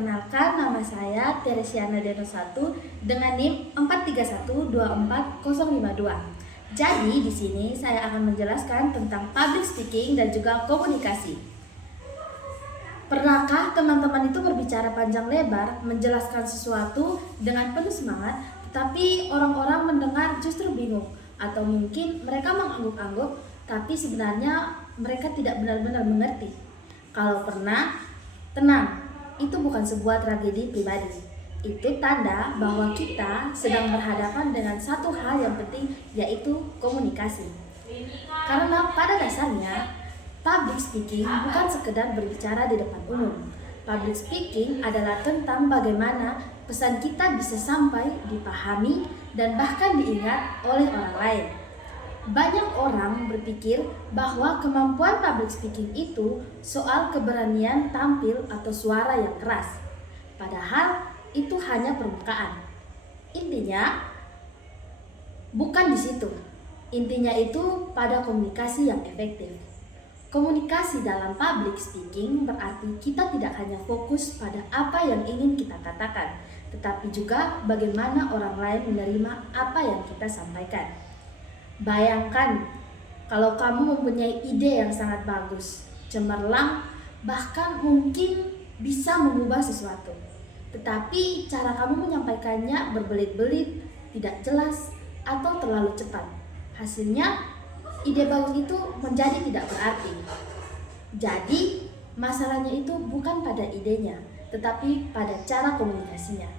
Perkenalkan, nama saya Teresiana Deno 1 dengan NIM 431240052. Jadi di sini saya akan menjelaskan tentang public speaking dan juga komunikasi. Pernahkah teman-teman itu berbicara panjang lebar, menjelaskan sesuatu dengan penuh semangat, tetapi orang-orang mendengar justru bingung, atau mungkin mereka mengangguk-angguk, tapi sebenarnya mereka tidak benar-benar mengerti? Kalau pernah, tenang, itu bukan sebuah tragedi pribadi. Itu tanda bahwa kita sedang berhadapan dengan satu hal yang penting, yaitu komunikasi. Karena pada dasarnya, public speaking bukan sekedar berbicara di depan umum. Public speaking adalah tentang bagaimana pesan kita bisa sampai, dipahami, dan bahkan diingat oleh orang lain. Banyak orang berpikir bahwa kemampuan public speaking itu soal keberanian tampil atau suara yang keras. Padahal itu hanya permukaan. Intinya bukan di situ. Intinya itu pada komunikasi yang efektif. Komunikasi dalam public speaking berarti kita tidak hanya fokus pada apa yang ingin kita katakan, tetapi juga bagaimana orang lain menerima apa yang kita sampaikan. Bayangkan kalau kamu mempunyai ide yang sangat bagus, cemerlang, bahkan mungkin bisa mengubah sesuatu. Tetapi cara kamu menyampaikannya berbelit-belit, tidak jelas, atau terlalu cepat. Hasilnya, ide bagus itu menjadi tidak berarti. Jadi, masalahnya itu bukan pada idenya, tetapi pada cara komunikasinya.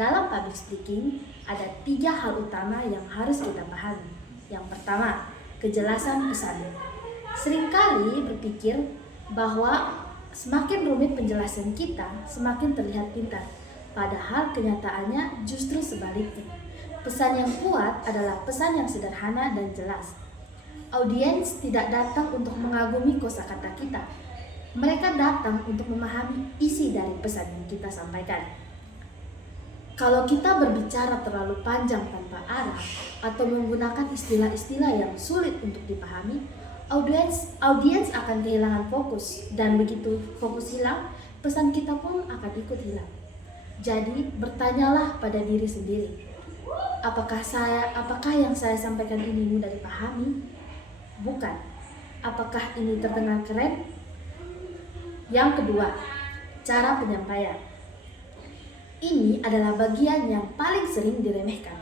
Dalam public speaking, ada 3 hal utama yang harus kita pahami. Yang pertama, kejelasan pesan. Seringkali berpikir bahwa semakin rumit penjelasan kita, semakin terlihat pintar. Padahal kenyataannya justru sebaliknya. Pesan yang kuat adalah pesan yang sederhana dan jelas. Audiens tidak datang untuk mengagumi kosakata kita. Mereka datang untuk memahami isi dari pesan yang kita sampaikan. Kalau kita berbicara terlalu panjang tanpa arah atau menggunakan istilah-istilah yang sulit untuk dipahami, audiens akan kehilangan fokus, dan begitu fokus hilang, pesan kita pun akan ikut hilang. Jadi, bertanyalah pada diri sendiri, apakah yang saya sampaikan ini mudah dipahami? Bukan. Apakah ini terdengar keren? Yang kedua, cara penyampaian. Ini adalah bagian yang paling sering diremehkan.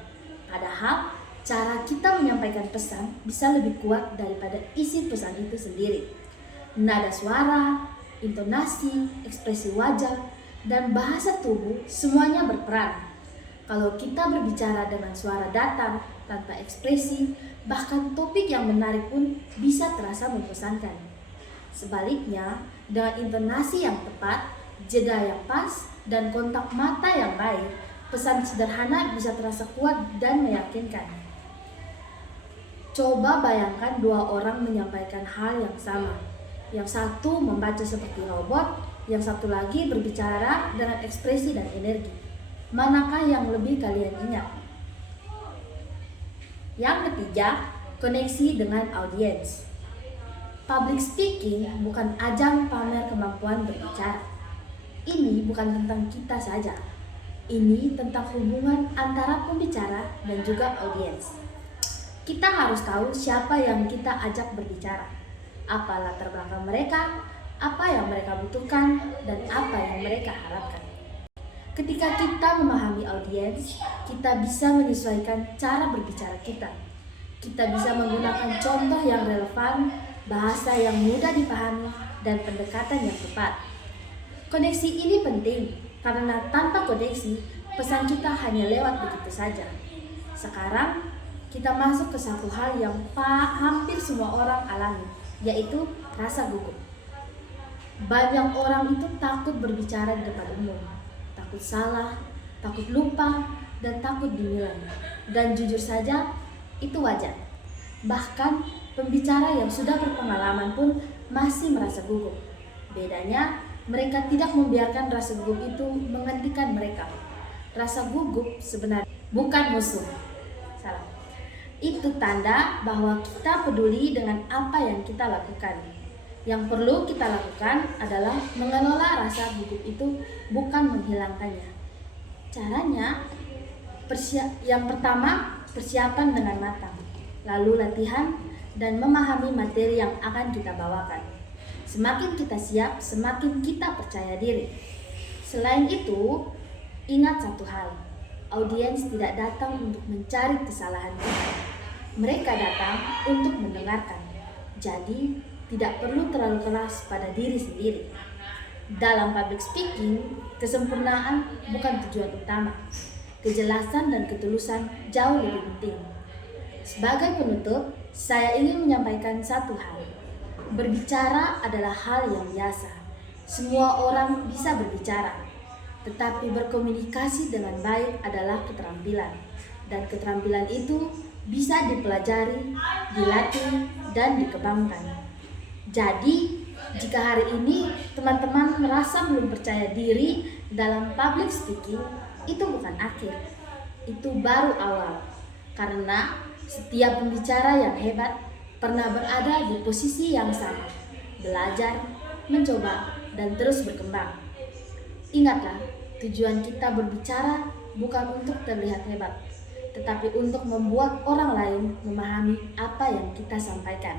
Padahal, cara kita menyampaikan pesan bisa lebih kuat daripada isi pesan itu sendiri. Nada suara, intonasi, ekspresi wajah, dan bahasa tubuh semuanya berperan. Kalau kita berbicara dengan suara datar, tanpa ekspresi, bahkan topik yang menarik pun bisa terasa membosankan. Sebaliknya, dengan intonasi yang tepat, jeda yang pas, dan kontak mata yang baik, pesan sederhana bisa terasa kuat dan meyakinkan. Coba bayangkan 2 orang menyampaikan hal yang sama. Yang satu membaca seperti robot, yang satu lagi berbicara dengan ekspresi dan energi. Manakah yang lebih kalian ingat? Yang ketiga, koneksi dengan audiens. Public speaking bukan ajang pamer kemampuan berbicara. Ini bukan tentang kita saja. Ini tentang hubungan antara pembicara dan juga audiens. Kita harus tahu siapa yang kita ajak berbicara, apa latar belakang mereka, apa yang mereka butuhkan, dan apa yang mereka harapkan. Ketika kita memahami audiens, kita bisa menyesuaikan cara berbicara kita. Kita bisa menggunakan contoh yang relevan, bahasa yang mudah dipahami, dan pendekatan yang tepat. Koneksi ini penting karena tanpa koneksi, pesan kita hanya lewat begitu saja. Sekarang, kita masuk ke satu hal yang hampir semua orang alami, yaitu rasa gugup. Banyak orang itu takut berbicara di depan umum, takut salah, takut lupa, dan takut dinilai. Dan jujur saja, itu wajar. Bahkan, pembicara yang sudah berpengalaman pun masih merasa gugup. Bedanya, mereka tidak membiarkan rasa gugup itu menghentikan mereka. Rasa gugup sebenarnya bukan musuh. Salah. Itu tanda bahwa kita peduli dengan apa yang kita lakukan. Yang perlu kita lakukan adalah mengelola rasa gugup itu, bukan menghilangkannya. Caranya, yang pertama, persiapan dengan matang, lalu latihan dan memahami materi yang akan kita bawakan. Semakin kita siap, semakin kita percaya diri. Selain itu, ingat satu hal, audiens tidak datang untuk mencari kesalahan kita. Mereka datang untuk mendengarkan. Jadi, tidak perlu terlalu keras pada diri sendiri. Dalam public speaking, kesempurnaan bukan tujuan utama. Kejelasan dan ketulusan jauh lebih penting. Sebagai penutup, saya ingin menyampaikan satu hal. Berbicara adalah hal yang biasa. Semua orang bisa berbicara, tetapi berkomunikasi dengan baik adalah keterampilan. Dan keterampilan itu bisa dipelajari, dilatih, dan dikembangkan. Jadi, jika hari ini teman-teman merasa belum percaya diri dalam public speaking, itu bukan akhir, itu baru awal. Karena setiap pembicara yang hebat pernah berada di posisi yang sama, belajar, mencoba, dan terus berkembang. Ingatlah, tujuan kita berbicara bukan untuk terlihat hebat, tetapi untuk membuat orang lain memahami apa yang kita sampaikan.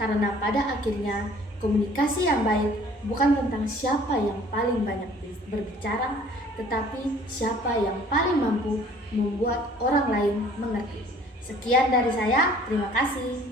Karena pada akhirnya, komunikasi yang baik bukan tentang siapa yang paling banyak berbicara, tetapi siapa yang paling mampu membuat orang lain mengerti. Sekian dari saya, terima kasih.